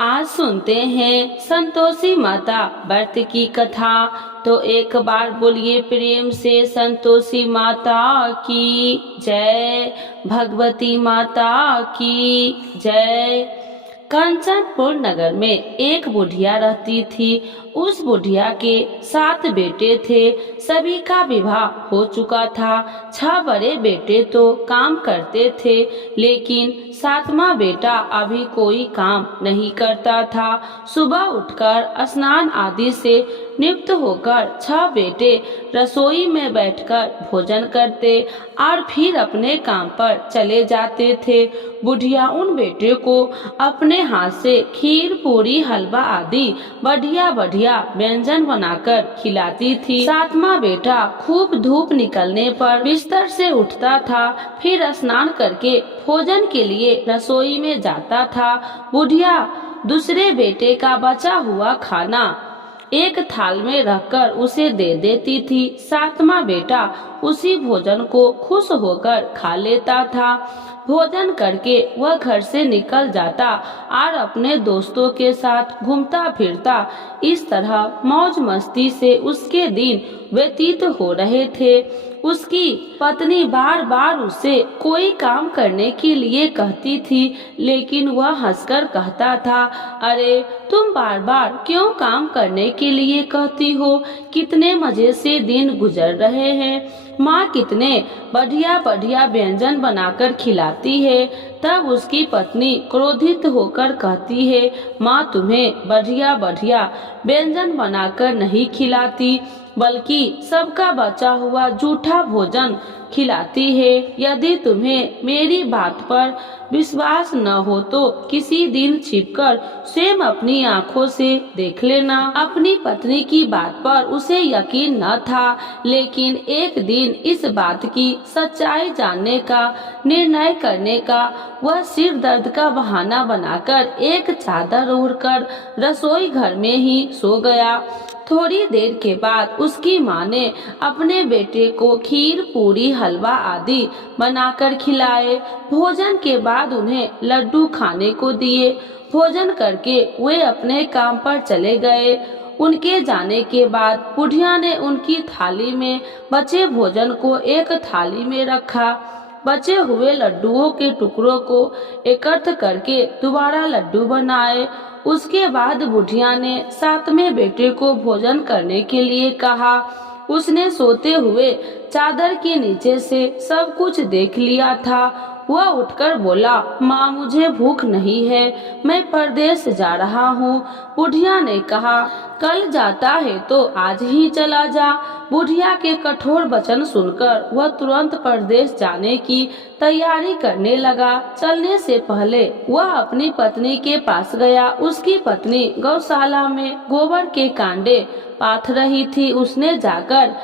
आज सुनते हैं संतोषी माता व्रत की कथा। तो एक बार बोलिए प्रेम से संतोषी माता की जय, भगवती माता की जय। कंचनपुर नगर में एक बुढ़िया रहती थी। उस बुढ़िया के 7 बेटे थे। सभी का विवाह हो चुका था। 6 बड़े बेटे तो काम करते थे, लेकिन 7वां बेटा अभी कोई काम नहीं करता था। सुबह उठकर स्नान आदि से नियुक्त होकर 6 बेटे रसोई में बैठकर भोजन करते और फिर अपने काम पर चले जाते थे। बुढ़िया उन बेटे को अपने हाथ से खीर, पूरी, हलवा आदि बढ़िया बढ़िया व्यंजन बनाकर खिलाती थी। 7वां बेटा खूब धूप निकलने पर बिस्तर से उठता था, फिर स्नान करके भोजन के लिए रसोई में जाता था। बुढ़िया दूसरे बेटे का बचा हुआ खाना एक थाल में रखकर उसे दे देती थी। 7वां बेटा उसी भोजन को खुश होकर खा लेता था। भोजन करके वह घर से निकल जाता और अपने दोस्तों के साथ घूमता फिरता। इस तरह मौज मस्ती से उसके दिन व्यतीत हो रहे थे। उसकी पत्नी बार बार उससे कोई काम करने के लिए कहती थी, लेकिन वह हंसकर कहता था, अरे तुम बार बार क्यों काम करने के लिए कहती हो? कितने मजे से दिन गुजर रहे हैं। माँ कितने बढ़िया बढ़िया व्यंजन बनाकर खिलाती है। तब उसकी पत्नी क्रोधित होकर कहती है, माँ तुम्हें बढ़िया बढ़िया व्यंजन बनाकर नहीं खिलाती, बल्कि सबका बचा हुआ जूठा भोजन खिलाती है। यदि तुम्हें मेरी बात पर विश्वास न हो तो किसी दिन छिपकर स्वयं अपनी आंखों से देख लेना। अपनी पत्नी की बात पर उसे यकीन न था, लेकिन एक दिन इस बात की सच्चाई जानने का निर्णय करने का वह सिर दर्द का बहाना बनाकर एक चादर ओढ़कर रसोई घर में ही सो गया। थोड़ी देर के बाद उसकी माँ ने अपने बेटे को खीर, पूरी, हलवा आदि बनाकर खिलाए। भोजन के बाद उन्हें लड्डू खाने को दिए। भोजन करके वे अपने काम पर चले गए। उनके जाने के बाद बुढ़िया ने उनकी थाली में बचे भोजन को एक थाली में रखा। बचे हुए लड्डुओं के टुकड़ों को एकत्र करके दोबारा लड्डू बनाए। उसके बाद बुढ़िया ने 7वें बेटे को भोजन करने के लिए कहा। उसने सोते हुए चादर के नीचे से सब कुछ देख लिया था। वह उठकर बोला, माँ मुझे भूख नहीं है, मैं परदेश जा रहा हूँ। बुढ़िया ने कहा, कल जाता है तो आज ही चला जा। बुढ़िया के कठोर वचन सुनकर वह तुरंत परदेश जाने की तैयारी करने लगा। चलने से पहले वह अपनी पत्नी के पास गया। उसकी पत्नी गौशाला में गोबर के कांडे पाथ रही थी। उसने जाकर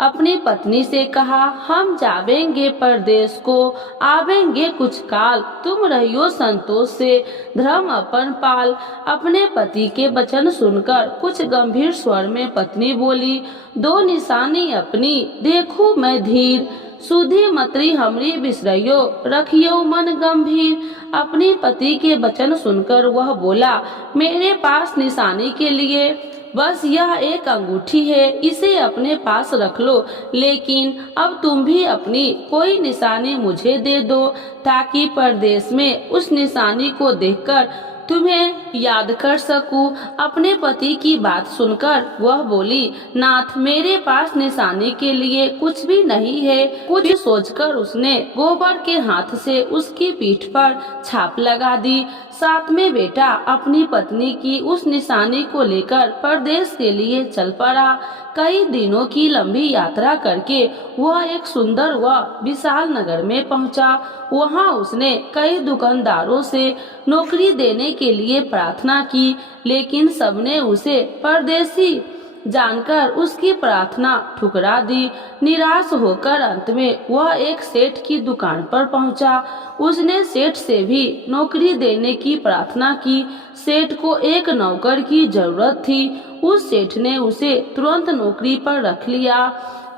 अपनी पत्नी से कहा, हम जावेंगे परदेश को, आवेंगे कुछ काल, तुम रहियो संतोष से, धर्म अपन पाल। अपने पति के वचन सुनकर कुछ गंभीर स्वर में पत्नी बोली, 2 निशानी अपनी देखूं मैं धीर, सुधी मतरी हमरी बिसरइयो, रखियो मन गंभीर। अपनी पति के वचन सुनकर वह बोला, मेरे पास निशानी के लिए बस यह एक अंगूठी है, इसे अपने पास रख लो, लेकिन अब तुम भी अपनी कोई निशानी मुझे दे दो, ताकि परदेश में उस निशानी को देखकर तुम्हें याद कर सकूं। अपने पति की बात सुनकर वह बोली, नाथ मेरे पास निशानी के लिए कुछ भी नहीं है। कुछ सोचकर उसने गोबर के हाथ से उसकी पीठ पर छाप लगा दी। 7वें बेटा अपनी पत्नी की उस निशानी को लेकर परदेश के लिए चल पड़ा। कई दिनों की लंबी यात्रा करके वह एक सुंदर व विशाल नगर में पहुंचा। वहां उसने कई दुकानदारों से नौकरी देने के लिए प्रार्थना की, लेकिन सबने उसे परदेशी जानकर उसकी प्रार्थना ठुकरा दी। निराश होकर अंत में वह एक सेठ की दुकान पर पहुंचा। उसने सेठ से भी नौकरी देने की प्रार्थना की। सेठ को एक नौकर की जरूरत थी। उस सेठ ने उसे तुरंत नौकरी पर रख लिया।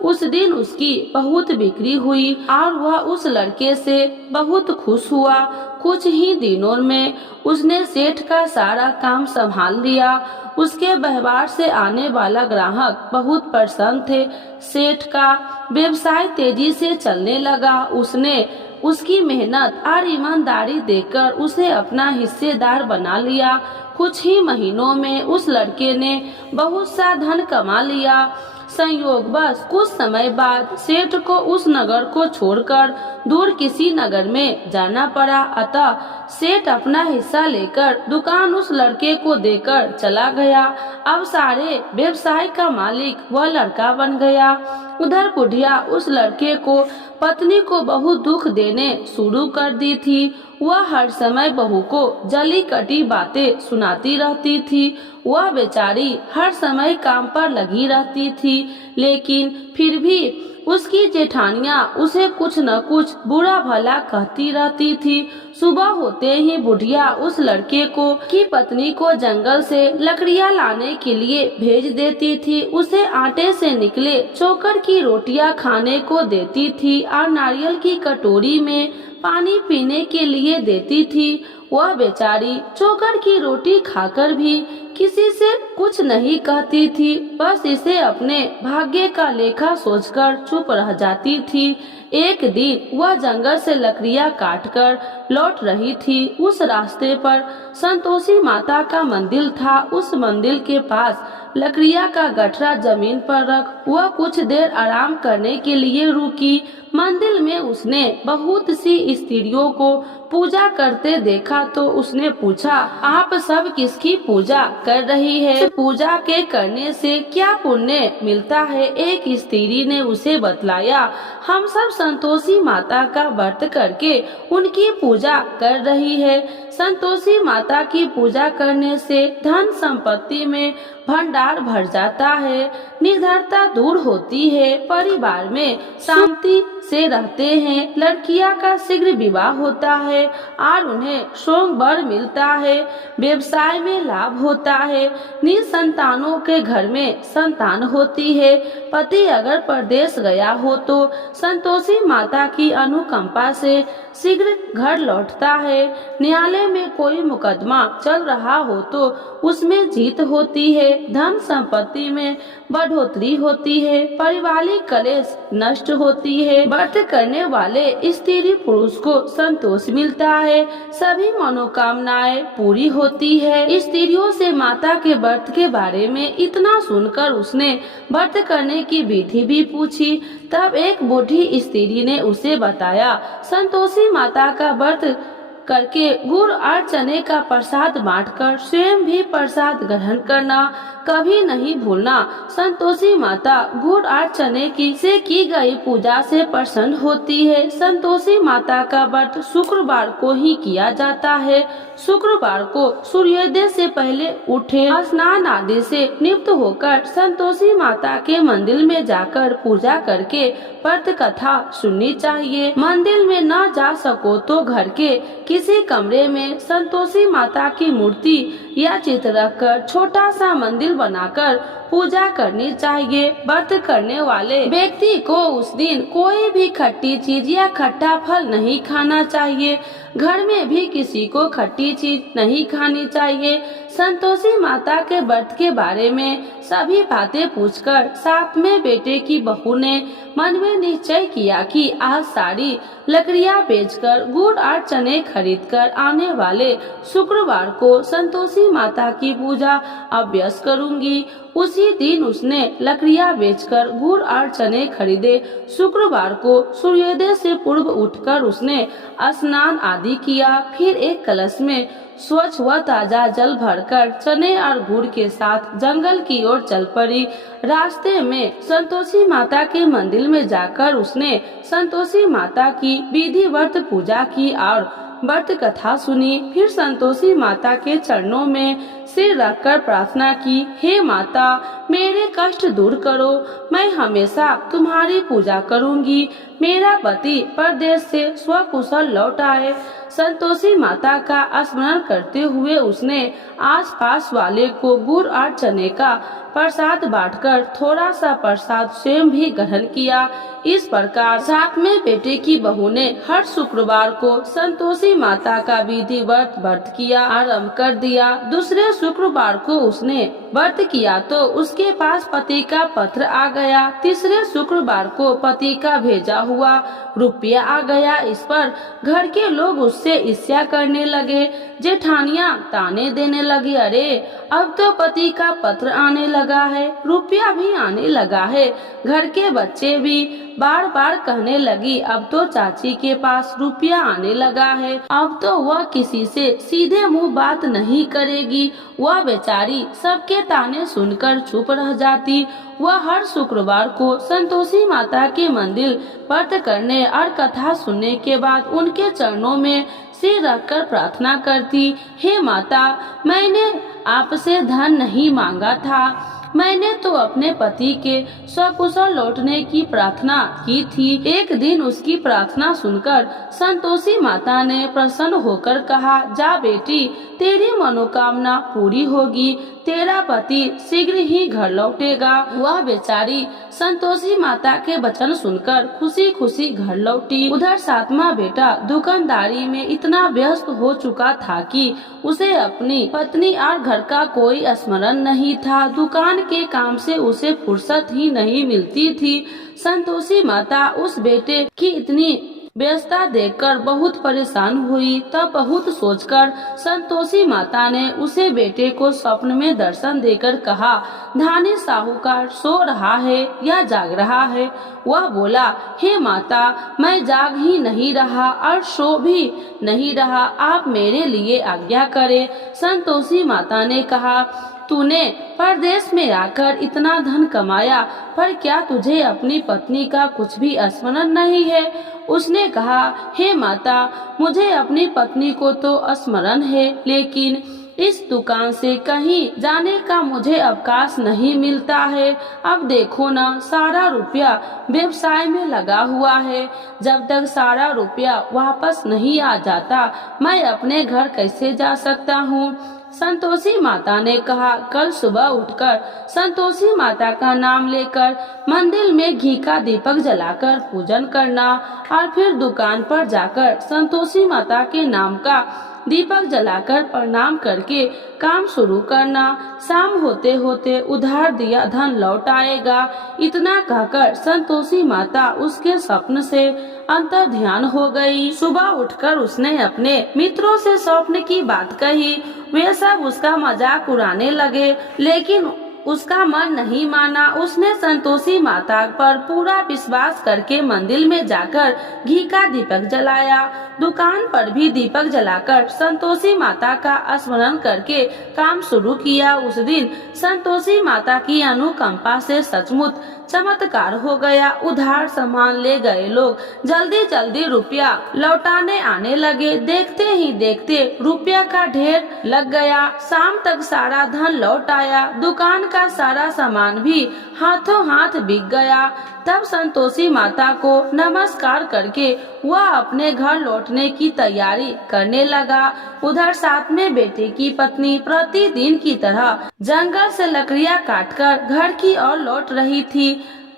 उस दिन उसकी बहुत बिक्री हुई और वह उस लड़के से बहुत खुश हुआ। कुछ ही दिनों में उसने सेठ का सारा काम संभाल लिया। उसके व्यवहार से आने वाला ग्राहक बहुत प्रसन्न थे। सेठ का व्यवसाय तेजी से चलने लगा। उसने उसकी मेहनत और ईमानदारी देखकर उसे अपना हिस्सेदार बना लिया। कुछ ही महीनों में उस लड़के ने बहुत सा धन कमा लिया। संयोगवश कुछ समय बाद सेठ को उस नगर को छोड़कर दूर किसी नगर में जाना पड़ा। अतः सेठ अपना हिस्सा लेकर दुकान उस लड़के को देकर चला गया। अब सारे व्यवसाय का मालिक वह लड़का बन गया। उधर बुढ़िया उस लड़के को पत्नी को बहुत दुख देने शुरू कर दी थी। वह हर समय बहू को जली कटी बातें सुनाती रहती थी। वह बेचारी हर समय काम पर लगी रहती थी, लेकिन फिर भी उसकी जेठानियां उसे कुछ न कुछ बुरा भला कहती रहती थी। सुबह होते ही बुढ़िया उस लड़के को की पत्नी को जंगल से लकड़ियां लाने के लिए भेज देती थी। उसे आटे से निकले चोकर की रोटियां खाने को देती थी और नारियल की कटोरी में पानी पीने के लिए देती थी। वह बेचारी चोकर की रोटी खाकर भी किसी से कुछ नहीं कहती थी, बस इसे अपने भाग्य का लेखा सोचकर चुप रह जाती थी। एक दिन वह जंगल से लकड़ियां काटकर लौट रही थी। उस रास्ते पर संतोषी माता का मंदिर था। उस मंदिर के पास लकड़ियां का गठरा जमीन पर रख वह कुछ देर आराम करने के लिए रुकी। मंदिर में उसने बहुत सी स्त्रियों को पूजा करते देखा तो उसने पूछा, आप सब किसकी पूजा कर रही है? पूजा के करने से क्या पुण्य मिलता है? एक स्त्री ने उसे बतलाया, हम सब संतोषी माता का व्रत करके उनकी पूजा कर रही है। संतोषी माता की पूजा करने से धन संपत्ति में भंडार भर जाता है, निर्धनता दूर होती है, परिवार में शांति से रहते हैं, लड़कियां का शीघ्र विवाह होता है और उन्हें शोक बर मिलता है, व्यवसाय में लाभ होता है, निसंतानों के घर में संतान होती है। पति अगर परदेश गया हो तो संतोषी माता की अनुकंपा से शीघ्र घर लौटता है। न्यायालय में कोई मुकदमा चल रहा हो तो उसमें जीत होती है, धन संपत्ति में बढ़ोतरी होती है, पारिवारिक कलेश नष्ट होती है, व्रत करने वाले स्त्री पुरुष को संतोष मिलता है, सभी मनोकामनाएं पूरी होती है। स्त्रियों से माता के व्रत के बारे में इतना सुनकर उसने व्रत करने की विधि भी पूछी। तब एक बूढ़ी स्त्री ने उसे बताया, संतोषी माता का व्रत करके गुड़ और चने का प्रसाद बांटकर स्वयं भी प्रसाद ग्रहण करना कभी नहीं भूलना। संतोषी माता गुड़ और चने से की गई पूजा से प्रसन्न होती है। संतोषी माता का व्रत शुक्रवार को ही किया जाता है। शुक्रवार को सूर्योदय से पहले उठे, स्नान आदि से निवृत्त होकर संतोषी माता के मंदिर में जाकर पूजा करके व्रत कथा सुननी चाहिए। मंदिर में न जा सको तो घर के किसी कमरे में संतोषी माता की मूर्ति या चित्र रखकर छोटा सा मंदिर बनाकर पूजा करनी चाहिए। व्रत करने वाले व्यक्ति को उस दिन कोई भी खट्टी चीज या खट्टा फल नहीं खाना चाहिए। घर में भी किसी को खट्टी चीज नहीं खानी चाहिए। संतोषी माता के व्रत के बारे में सभी बातें पूछकर साथ में बेटे की बहू ने मन में निश्चय किया कि आज सारी लकड़ियां बेचकर गुड़ और चने खरीदकर आने वाले शुक्रवार को संतोषी माता की पूजा अभ्यास करूंगी। उसी दिन उसने लकड़ियां बेचकर गुड़ और चने खरीदे। शुक्रवार को सूर्योदय से पूर्व उठकर उसने स्नान आदि किया। फिर एक कलश में स्वच्छ व ताजा जल भरकर चने और गुड़ के साथ जंगल की ओर चल पड़ी। रास्ते में संतोषी माता के मंदिर में जाकर उसने संतोषी माता की विधिवत पूजा की और व्रत कथा सुनी। फिर संतोषी माता के चरणों में सिर रखकर प्रार्थना की, हे माता, मेरे कष्ट दूर करो, मैं हमेशा तुम्हारी पूजा करूंगी। मेरा पति परदेश से स्वकुशल लौट आए। संतोषी माता का स्मरण करते हुए उसने आसपास वाले को गुड़ और चने का प्रसाद बांटकर थोड़ा सा प्रसाद स्वयं भी ग्रहण किया। इस प्रकार साथ में बेटे की बहू ने हर शुक्रवार को संतोषी माता का विधिवत व्रत किया आरंभ कर दिया। दूसरे शुक्रवार को उसने व्रत किया तो उसके पास पति का पत्र आ गया। तीसरे शुक्रवार को पति का भेजा हुआ रुपया आ गया। इस पर घर के लोग उससे ईर्ष्या करने लगे। जेठानियां ताने देने लगी, अरे अब तो पति का पत्र आने लगा है, रुपया भी आने लगा है। घर के बच्चे भी बार बार कहने लगी, अब तो चाची के पास रुपया आने लगा है, अब तो वह किसी से सीधे मुंह बात नहीं करेगी। वह बेचारी सबके ताने सुनकर चुप रह जाती। वह हर शुक्रवार को संतोषी माता के मंदिर व्रत करने और कथा सुनने के बाद उनके चरणों में सिर रखकर प्रार्थना करती, हे माता, मैंने आपसे धन नहीं मांगा था, मैंने तो अपने पति के सकुशल लौटने की प्रार्थना की थी। एक दिन उसकी प्रार्थना सुनकर संतोषी माता ने प्रसन्न होकर कहा, जा बेटी, तेरी मनोकामना पूरी होगी, तेरा पति शीघ्र ही घर लौटेगा। वह बेचारी संतोषी माता के वचन सुनकर खुशी खुशी घर लौटी। उधर सातवां बेटा दुकानदारी में इतना व्यस्त हो चुका था कि उसे अपनी पत्नी और घर का कोई स्मरण नहीं था। दुकान के काम से उसे फुर्सत ही नहीं मिलती थी। संतोषी माता उस बेटे की इतनी व्यस्तता देखकर बहुत परेशान हुई। तब बहुत सोचकर संतोषी माता ने उसे बेटे को स्वप्न में दर्शन देकर कहा, धानी साहूकार सो रहा है या जाग रहा है? वह बोला, हे माता, मैं जाग ही नहीं रहा और सो भी नहीं रहा, आप मेरे लिए आज्ञा करें। संतोषी माता ने कहा, तूने परदेश में आकर इतना धन कमाया, पर क्या तुझे अपनी पत्नी का कुछ भी स्मरण नहीं है? उसने कहा, हे माता, मुझे अपनी पत्नी को तो स्मरण है, लेकिन इस दुकान से कहीं जाने का मुझे अवकाश नहीं मिलता है। अब देखो ना, सारा रुपया व्यवसाय में लगा हुआ है। जब तक सारा रुपया वापस नहीं आ जाता, मैं अपने घर कैसे जा सकता हूँ? संतोषी माता ने कहा, कल सुबह उठकर संतोषी माता का नाम लेकर मंदिर में घी का दीपक जलाकर पूजन करना और फिर दुकान पर जाकर संतोषी माता के नाम का दीपक जलाकर प्रणाम करके काम शुरू करना। शाम होते होते उधार दिया धन लौट आएगा। इतना कहकर संतोषी माता उसके स्वप्न से अंतर ध्यान हो गई। सुबह उठकर उसने अपने मित्रों से स्वप्न की बात कही। वे सब उसका मजाक उड़ाने लगे, लेकिन उसका मन नहीं माना। उसने संतोषी माता पर पूरा विश्वास करके मंदिर में जाकर घी का दीपक जलाया। दुकान पर भी दीपक जलाकर संतोषी माता का स्मरण करके काम शुरू किया। उस दिन संतोषी माता की अनुकंपा से सचमुच चमत्कार हो गया। उधार सामान ले गए लोग जल्दी जल्दी रुपया लौटाने आने लगे। देखते ही देखते रुपया का ढेर लग गया। शाम तक सारा धन लौट आया। दुकान का सारा सामान भी हाथों हाथ बिक गया। तब संतोषी माता को नमस्कार करके वह अपने घर लौटने की तैयारी करने लगा। उधर साथ में बेटे की पत्नी प्रतिदिन की तरह जंगल से लकड़ियां काटकर घर की ओर लौट रही थी।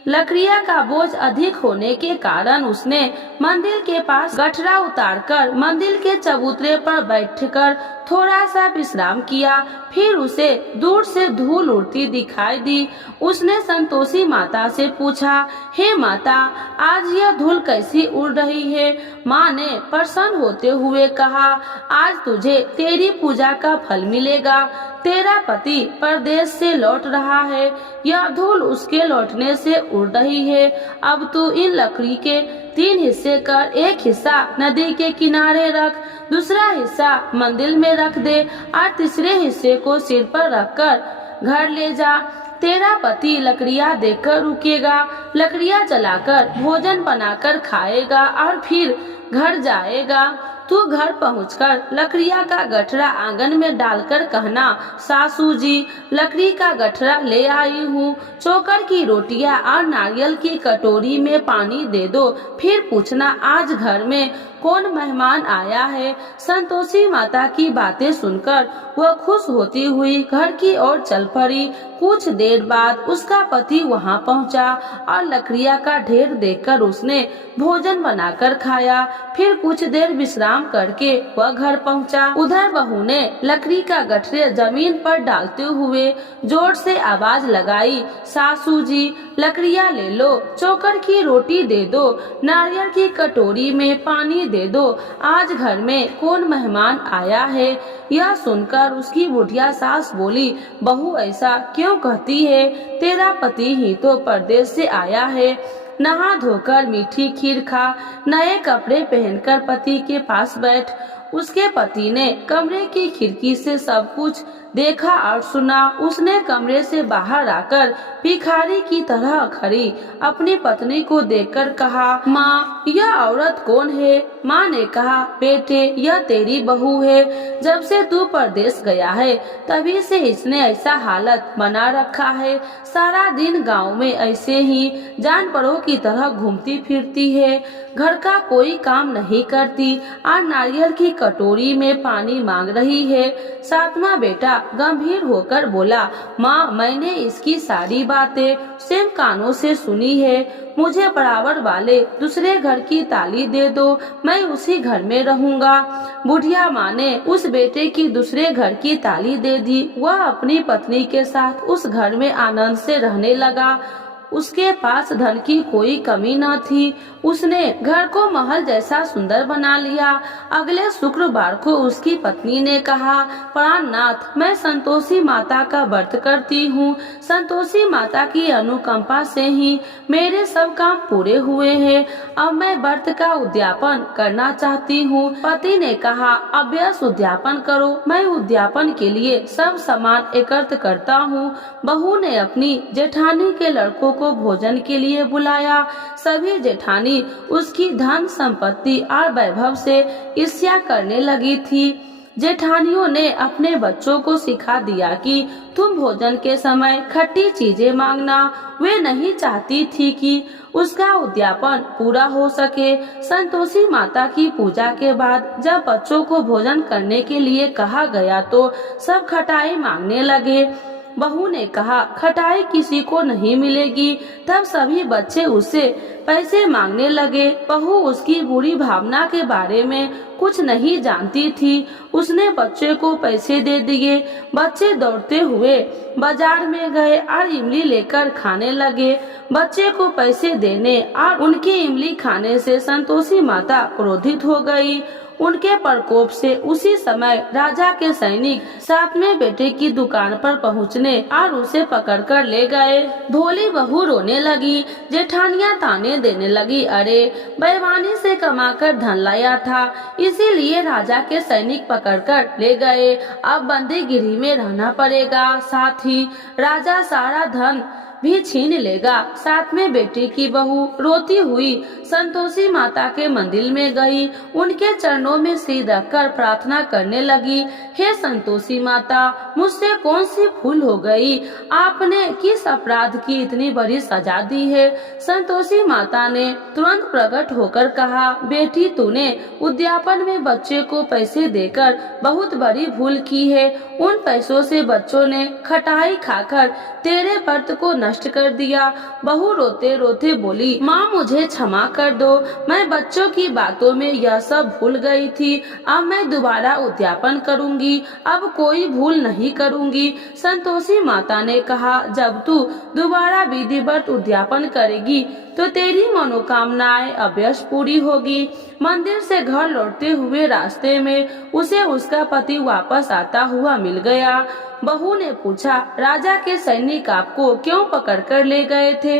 लकड़ियां का बोझ अधिक होने के कारण उसने मंदिर के पास गठरा उतारकर मंदिर के चबूतरे पर बैठकर थोड़ा सा विश्राम किया। फिर उसे दूर से धूल उड़ती दिखाई दी। उसने संतोषी माता से पूछा, हे माता, आज यह धूल कैसी उड़ रही है? माँ ने प्रसन्न होते हुए कहा, आज तुझे तेरी पूजा का फल मिलेगा। तेरा पति परदेश से लौट रहा है, यह धूल उसके लौटने से उड़ रही है। अब तू इन लकड़ी के 3 हिस्से कर, एक हिस्सा नदी के किनारे रख, दूसरा हिस्सा मंदिर में रख दे और तीसरे हिस्से को सिर पर रखकर घर ले जा। तेरा पति लकड़ियां देखकर रुकेगा, लकड़ियां जलाकर भोजन बनाकर खाएगा और फिर घर जाएगा। तू घर पहुंचकर लकड़िया का गठरा आंगन में डालकर कहना, सासू जी लकड़ी का गठरा ले आई हूँ, चोकर की रोटियां और नारियल की कटोरी में पानी दे दो। फिर पूछना आज घर में कौन मेहमान आया है। संतोषी माता की बातें सुनकर वह खुश होती हुई घर की ओर चल पड़ी। कुछ देर बाद उसका पति वहां पहुंचा और लकड़ियां का ढेर देखकर उसने भोजन बनाकर खाया। फिर कुछ देर विश्राम करके वह घर पहुंचा। उधर बहू ने लकड़ी का गठरे जमीन पर डालते हुए जोर से आवाज लगाई, सासू जी लकड़ियां ले लो, चोकर की रोटी दे दो, नारियल की कटोरी में पानी दे दो, आज घर में कौन मेहमान आया है। यह सुनकर उसकी बुढ़िया सास बोली, बहू ऐसा क्यों कहती है, तेरा पति ही तो परदेश से आया है। नहा धोकर मीठी खीर खा, नए कपड़े पहनकर पति के पास बैठ। उसके पति ने कमरे की खिड़की से सब कुछ देखा और सुना। उसने कमरे से बाहर आकर भिखारी की तरह खड़ी अपनी पत्नी को देखकर कहा, माँ यह औरत कौन है। माँ ने कहा, बेटे यह तेरी बहू है, जब से तू परदेश गया है तभी से इसने ऐसा हालत बना रखा है। सारा दिन गांव में ऐसे ही जानवरों की तरह घूमती फिरती है, घर का कोई काम नहीं करती और नारियल की कटोरी में पानी मांग रही है। सातवां बेटा गंभीर होकर बोला, माँ मैंने इसकी सारी बातें स्वयं कानों से सुनी है, मुझे बराबर वाले दूसरे घर की ताली दे दो, मैं उसी घर में रहूंगा। बुढ़िया माँ ने उस बेटे की दूसरे घर की ताली दे दी। वह अपनी पत्नी के साथ उस घर में आनंद से रहने लगा। उसके पास धन की कोई कमी न थी। उसने घर को महल जैसा सुंदर बना लिया। अगले शुक्रवार को उसकी पत्नी ने कहा, प्राणनाथ मैं संतोषी माता का व्रत करती हूँ। संतोषी माता की अनुकंपा से ही मेरे सब काम पूरे हुए हैं। अब मैं व्रत का उद्यापन करना चाहती हूँ। पति ने कहा, अभ्यास उद्यापन करो, मैं उद्यापन के लिए सब सामान एकत्र करता हूँ। बहू ने अपनी जेठानी के लड़कों को भोजन के लिए बुलाया। सभी जेठानी उसकी धन संपत्ति और वैभव से ईर्ष्या करने लगी थी। जेठानियों ने अपने बच्चों को सिखा दिया कि तुम भोजन के समय खट्टी चीजें मांगना। वे नहीं चाहती थी कि उसका उद्यापन पूरा हो सके। संतोषी माता की पूजा के बाद जब बच्चों को भोजन करने के लिए कहा गया तो सब खटाई मांगने लगे। बहू ने कहा, खटाई किसी को नहीं मिलेगी। तब सभी बच्चे उससे पैसे मांगने लगे। बहू उसकी बुरी भावना के बारे में कुछ नहीं जानती थी। उसने बच्चे को पैसे दे दिए। बच्चे दौड़ते हुए बाजार में गए और इमली लेकर खाने लगे। बच्चे को पैसे देने और उनकी इमली खाने से संतोषी माता क्रोधित हो गई। उनके प्रकोप से उसी समय राजा के सैनिक सातवें बेटे की दुकान पर पहुंचने और उसे पकड़कर ले गए। भोली बहू रोने लगी। जेठानियां ताने देने लगी, अरे बेईमानी से कमाकर धन लाया था, इसीलिए राजा के सैनिक पकड़कर ले गए। अब बंदीगिरी में रहना पड़ेगा, साथ ही राजा सारा धन भी छीन लेगा। सातवें बेटे की बहू रोती हुई संतोषी माता के मंदिर में गई। उनके चरणों में सिर रखकर प्रार्थना करने लगी, हे संतोषी माता मुझसे कौन सी भूल हो गई, आपने किस अपराध की इतनी बड़ी सजा दी है। संतोषी माता ने तुरंत प्रकट होकर कहा, बेटी तूने उद्यापन में बच्चे को पैसे देकर बहुत बड़ी भूल की है। उन पैसों से बच्चों ने खटाई खाकर तेरे व्रत को नष्ट कर दिया। बहू रोते रोते बोली, माँ मुझे क्षमा कर दो, मैं बच्चों की बातों में यह सब भूल गई थी। अब मैं दोबारा उद्यापन करूंगी, अब कोई भूल नहीं करूंगी। संतोषी माता ने कहा, जब तू दोबारा विधिवत उद्यापन करेगी तो तेरी मनोकामनाएं अवश्य पूरी होगी। मंदिर से घर लौटते हुए रास्ते में उसे उसका पति वापस आता हुआ मिल गया। बहू ने पूछा, राजा के सैनिक आपको क्यों पकड़ कर ले गए थे।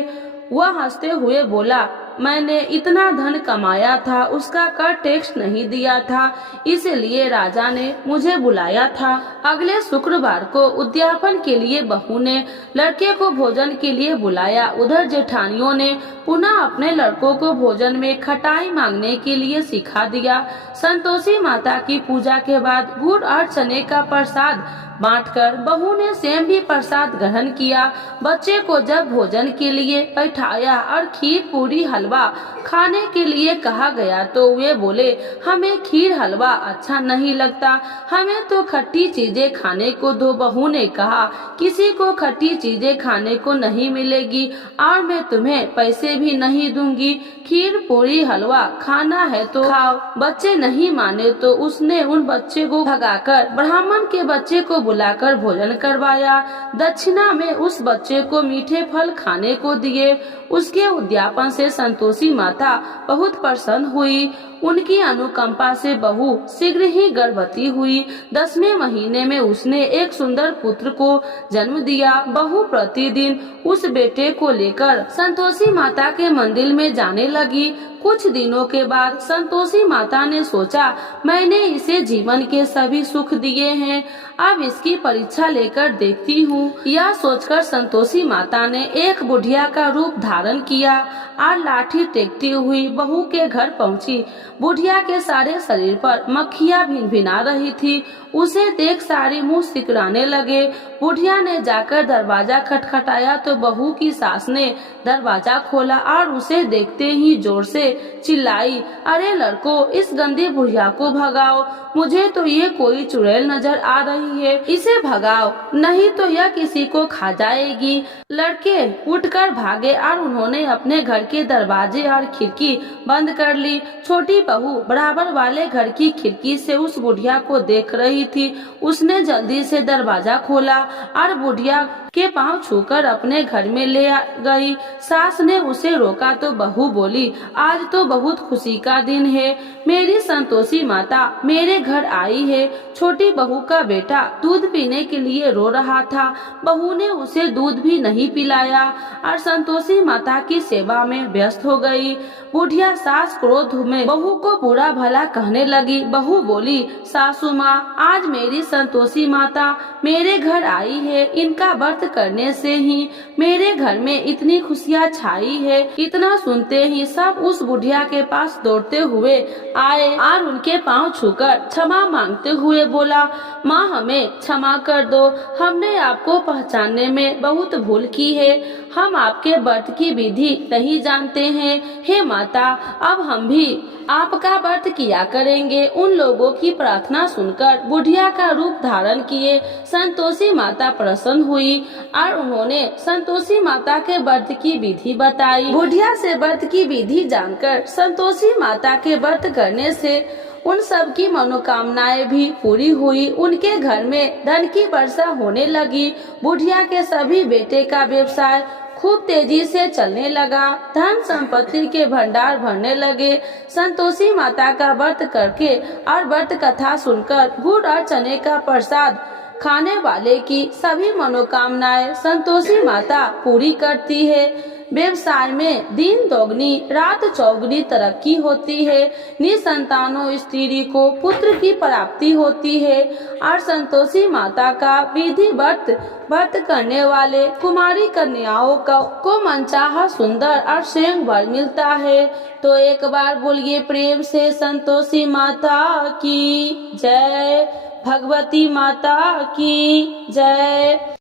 वह हंसते हुए बोला, मैंने इतना धन कमाया था उसका कर टैक्स नहीं दिया था, इसलिए राजा ने मुझे बुलाया था। अगले शुक्रवार को उद्यापन के लिए बहू ने लड़के को भोजन के लिए बुलाया। उधर जेठानियों ने पुनः अपने लड़कों को भोजन में खटाई मांगने के लिए सिखा दिया। संतोषी माता की पूजा के बाद गुड़ और चने का प्रसाद बांटकर बहू ने स्वयं भी प्रसाद ग्रहण किया। बच्चे को जब भोजन के लिए बैठाया और खीर पूरी हलवा खाने के लिए कहा गया तो वे बोले, हमें खीर हलवा अच्छा नहीं लगता, हमें तो खट्टी चीजें खाने को दो। बहू ने कहा, किसी को खट्टी चीजें खाने को नहीं मिलेगी और मैं तुम्हें पैसे भी नहीं दूंगी। खीर पूरी हलवा खाना है तो खाओ। बच्चे नहीं माने तो उसने उन बच्चे को भगाकर ब्राह्मण के बच्चे को बुलाकर भोजन करवाया। दक्षिणा में उस बच्चे को मीठे फल खाने को दिए। उसके उद्यापन से संतोषी माता बहुत प्रसन्न हुई। उनकी अनुकंपा से बहू शीघ्र ही गर्भवती हुई। 10वें महीने में उसने एक सुंदर पुत्र को जन्म दिया। बहू प्रतिदिन उस बेटे को लेकर संतोषी माता के मंदिर में जाने लगी। कुछ दिनों के बाद संतोषी माता ने सोचा, मैंने इसे जीवन के सभी सुख दिए हैं, अब इसकी परीक्षा लेकर देखती हूँ। यह सोचकर संतोषी माता ने एक बुढ़िया का रूप धारण किया और लाठी टेकती हुई बहू के घर पहुँची। बुढ़िया के सारे शरीर पर मक्खियाँ भिनभिना रही थी। उसे देख सारे मुंह सिकराने लगे। बुढ़िया ने जाकर दरवाजा खटखटाया तो बहू की सास ने दरवाजा खोला और उसे देखते ही जोर से चिल्लाई, अरे लड़को, इस गंदी बुढ़िया को भगाओ, मुझे तो ये कोई चुड़ैल नजर आ रही है, इसे भगाओ नहीं तो यह किसी को खा जाएगी। लड़के उठकर भागे और उन्होंने अपने घर के दरवाजे और खिड़की बंद कर ली। छोटी बहू बराबर वाले घर की खिड़की से उस बुढ़िया को देख रही थी। उसने जल्दी से दरवाजा खोला और बुढ़िया के पांव छूकर अपने घर में ले गई। सास ने उसे रोका तो बहू बोली, आज तो बहुत खुशी का दिन है, मेरी संतोषी माता मेरे घर आई है। छोटी बहू का बेटा दूध पीने के लिए रो रहा था। बहू ने उसे दूध भी नहीं पिलाया और संतोषी माता की सेवा में व्यस्त हो गई। बुढ़िया सास क्रोध में बहू को बुरा भला कहने लगी। बहू बोली, सासू माँ, आज मेरी संतोषी माता मेरे घर आई है, इनका व्रत करने से ही मेरे घर में इतनी खुशियाँ छाई है। इतना सुनते ही सब उस बुढ़िया के पास दौड़ते हुए आए और उनके पांव छूकर क्षमा मांगते हुए बोला, माँ हमें क्षमा कर दो, हमने आपको पहचानने में बहुत भूल की है, हम आपके व्रत की विधि नहीं जानते हैं। हे माता, अब हम भी आपका व्रत किया करेंगे। उन लोगों की प्रार्थना सुनकर बुढ़िया का रूप धारण किए संतोषी माता प्रसन्न हुई और उन्होंने संतोषी माता के व्रत की विधि बताई। बुढ़िया से व्रत की विधि जानकर संतोषी माता के व्रत करने से उन सब की मनोकामनाएं भी पूरी हुई। उनके घर में धन की वर्षा होने लगी। बुढ़िया के सभी बेटे का व्यवसाय खूब तेजी से चलने लगा। धन संपत्ति के भंडार भरने लगे। संतोषी माता का व्रत करके और व्रत कथा सुनकर गुड़ और चने का प्रसाद खाने वाले की सभी मनोकामनाएं संतोषी माता पूरी करती है। व्यवसाय में दिन दोगुनी रात चौगुनी तरक्की होती है। निसंतानों स्त्री को पुत्र की प्राप्ति होती है और संतोषी माता का विधि व्रत करने वाले कुमारी कन्याओं को मनचाहा सुंदर और स्वयं वर मिलता है। तो एक बार बोलिए प्रेम से, संतोषी माता की जय, भगवती माता की जय।